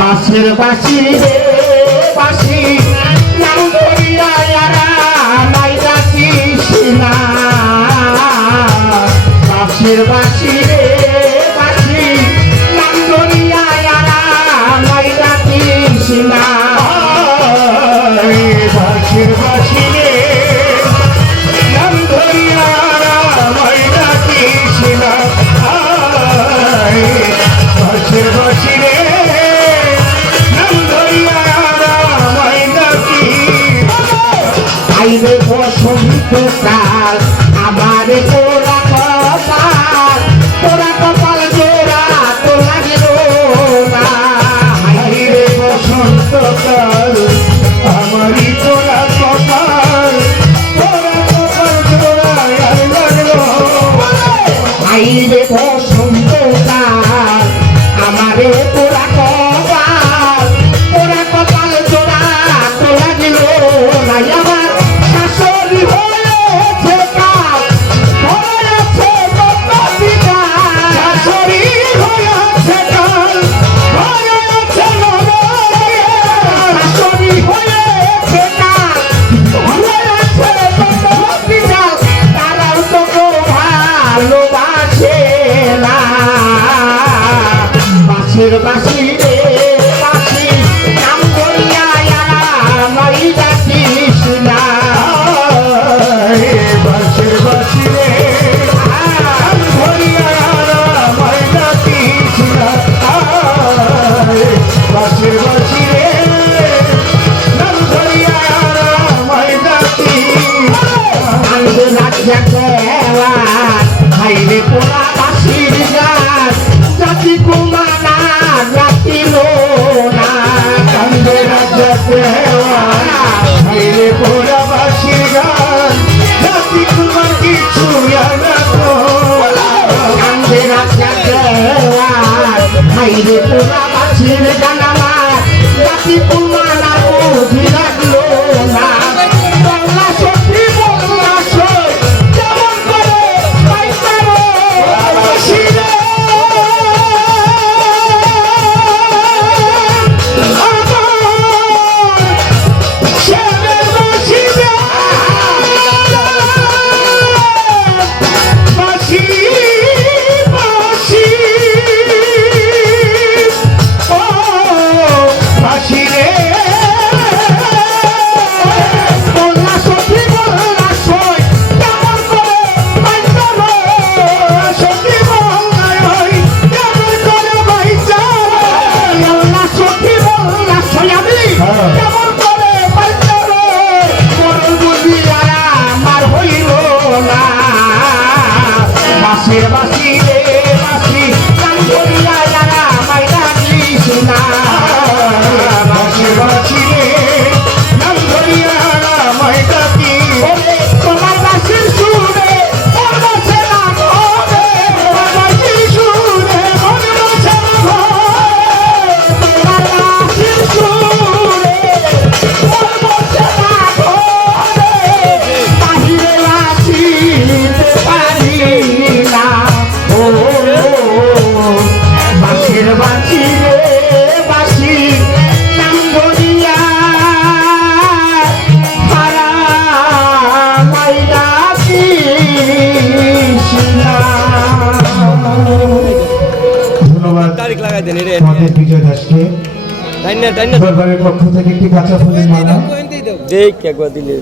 বাঁশের বাঁশি রে বাঁশি নাম ধরিয়া মাইরা কৃষ্ণা বাঁশের বাঁশি রে বাঁশি নাম ধরিয়া মাইরা কৃষ্ণা বাঁশের বাঁশি রে নাম ধরিয়া মাইরা কৃষ্ণা বাঁশের বাঁশি রে নাম ধরিয়া মাইরা কৃষ্ণা আইরে বসন্ত কাল আমার তোরা কপাল জোড়া তো লাগিল না আইরে বসন্ত কাল আমারই তোরা কপাল জোড়া লাগলো আইরে বসন্ত কাল আমারে তোরা কপাল জোড়া তো লাগিল না আমার শাশুড়ি হয়েছে কাল হয়েছে পিতা শাশুড়ি হয়েছে কাল হয়েছে শাশুড়ি হয়েছে কাল হয়েছে পিতা তারাও তো ভালোবাসে না বাঁশের বাঁশি রে বাঁশি নাম ধরিয়া মাইরা কৃষ্ণা বাঁশের বাঁশি রে নাম ধরিয়া মাইরা কৃষ্ণা বাঁশের বাঁশি রে নাম ধরিয়া মাইরা কৃষ্ণা হাইরে পোড়া বাঁশির গাছ জাতি কুমানা রাখিল না কান্দে রাজা দেওয়ানা হাইরে পোড়া বাঁশির গাছ জাতি কুমার কিছু জানা তো কান্দে রাজা দেওয়ান হাইরে পোড়া বাঁশির গান আমার জাতি কুমানা বুঝি লাগলো না বাংলা সত্যি বাংলা সই কেমন করে পাইতারো বাঁশিরে বাঁশের বাঁশি রে বাঁশি নাম ধরিয়া মাইরা কৃষ্ণা বাঁশের বাঁশি রে নাম ধরিয়া মাইরা কৃষ্ণা তোমার বাঁশির সুরে মন বসে না ঘরে তোমার বাঁশির সুরে মন বসে না ঘরে তোমার বাঁশির সুরে মন বসে না ঘরে বাহিরে আসিতে পারি না ও বাঁশির বাঁশি রে বাঁশি নাম ধরিয়া মাইরা কৃষ্ণা ধন্যবাদ তারিখ লাগাই দেন রে আমাদের বিজয় দাসকে টাইনা দরবারের পক্ষ থেকে একটি কাঁচা ফুলের মালা দেখ একবার দিলে